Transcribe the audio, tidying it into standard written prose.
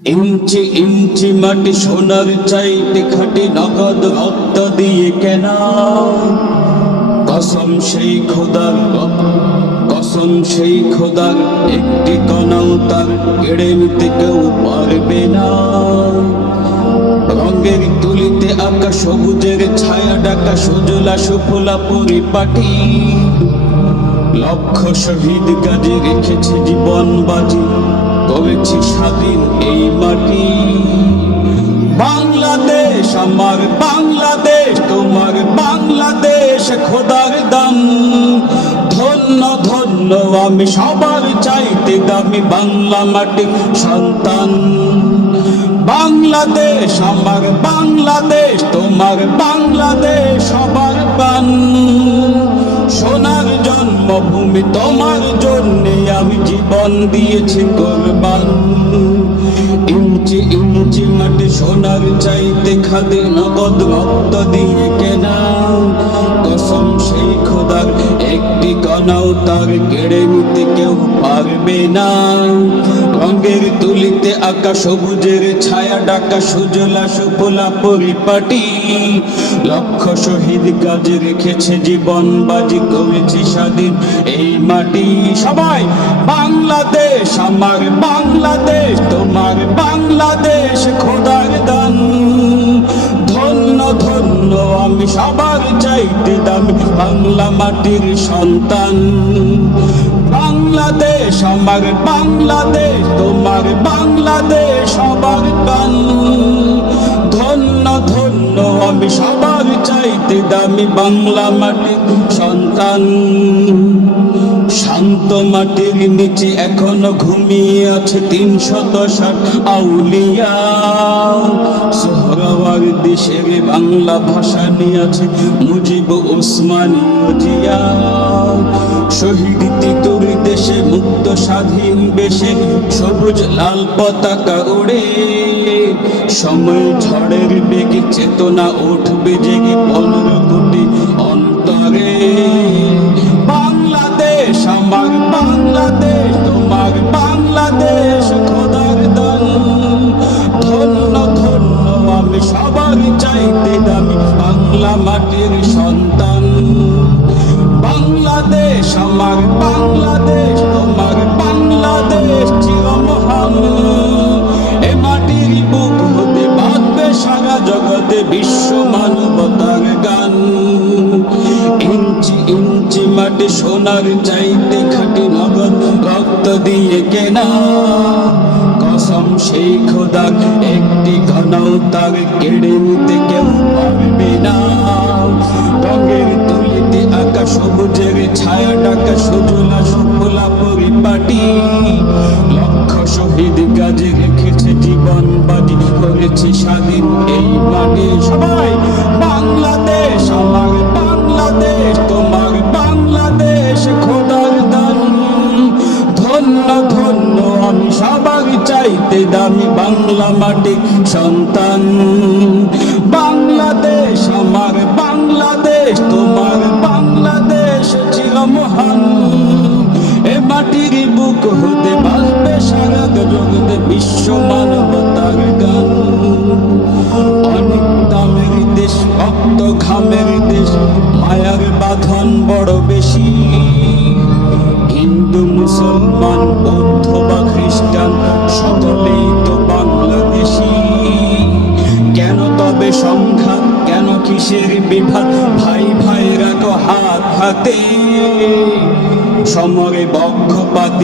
ইঞ্চি ইঞ্চি মাটি সোনার চাইতে খাটি, নগদ রক্ত দিয়ে কেনা। কসম সেই খোদার, কসম সেই খোদার, একটি কণাও তার কেড়ে নিতে কেউ পারবে না। রঙের তুলিতে আঁকা সবুজের ছায়া ডাকা, সুজলা সুফলা পরিপাটি। লক্ষ শহীদ কাজে রেখেছে জীবন বাজি, করেছি স্বাধীন এই মাটি। বাংলাদেশ আমার বাংলাদেশ, তোমার বাংলাদেশ খোদার দান। ধন্য ধন্য আমি সবার চাইতে দামি বাংলা মাটির সন্তান। বাংলাদেশ আমার বাংলাদেশ, তোমার বাংলাদেশ সবার প্রাণ। সোনার জন্মভূমি তোমার জন্যে আমি জীবন দিয়েছি কোরবান। ইঞ্চি ইঞ্চি মাটি সোনার চাইতে খাদে, নগদ রক্ত দিয়ে কেনা। কসম সেই খোদার, একটি কণাও তার কেড়ে নিতে কেউ পারবে না। রঙের তুলিতে আঁকা সবুজের ছায়া ডাকা, সুজলা সুফলা পরিপাটি। লক্ষ শহীদ কাজে রেখেছে জীবন বাজি, করেছি স্বাধীন এই মাটি। সবাই বাংলাদেশ আমার বাংলাদেশ, তোমার বাংলাদেশ খোদার দান। ধন্য ধন্য আমি সবার চাইতে দামি বাংলা মাটির সন্তান। বাংলাদেশ আমার বাংলাদেশ, তোমার বাংলাদেশ সবার প্রাণ। ধন্য ধন্য আমি সবার চাইতে দামি বাংলা মাটির সন্তান। শান্ত মাটির নিচে এখনো ঘুমিয়ে আছে ৩৬০ আউলিয়া। সোহরাওয়ার দেশের বাংলা ভাষা নিয়ে আছে মুজিব ওসমানী জিয়া। শহীদ তিতুর দেশে মুক্ত স্বাধীন বেশে, সবুজ লাল পতাকা উড়ে। সময় ঝড়ের বেগে চেতনা উঠবে জেগে ১৫ কোটি অন্তরে। বাংলাদেশ আমার বাংলাদেশ, তোমার বাংলাদেশ খোদার দান। ধন্য ধন্য আমি সবার চাইতে দামি বাংলা মাটির সন্তান। বাংলাদেশ আমার বাংলাদেশ, তোমার বাংলাদেশ চিরমহান। এ মাটির বুক হতে বাঁধবে সারা জগতে বিশ্ব মানবতার গান। ইঞ্চি ইঞ্চি মাটি সোনার চাইতে খাটি, নগদ রক্ত দিয়ে কেনা। কসম সেই খোদার, একটি কণাও তার কেড়ে নিতে কেউ পারবে না। রঙের তুলিতে আঁকা সবুজের ছায়া ডাকা, সুজলা সুফলা পরিপাটি। লক্ষ শহীদ কাজে রেখেছে জীবন বাজি, করেছি স্বাধীন এই মাটি। সবাই বাংলাদেশ আমার বাংলাদেশ, তোমার বাংলাদেশ খোদার দান। ধন্য ধন্য আমি সবার চাইতে দামি বাংলা মাটির সন্তান। বাংলাদেশ আমার বাংলাদেশ, তোমার বাংলাদেশ চিরমহান। এ মাটির বুক হতে বাঁচবে সারা জগতে বিশ্ব মানবতার গান। অনেক দামের দেশ, রক্ত ঘামের দেশ, মায়ার বাঁধন বড় বেশি। হিন্দু মুসলমান বৌদ্ধ বা খ্রিস্টান সকলেই তো বাংলাদেশি। কেন তবে সংঘাত, কেন কিসের বিভাগ? ভাই ভাই রাখো হাত হাতে, সমরে পক্ষপাতী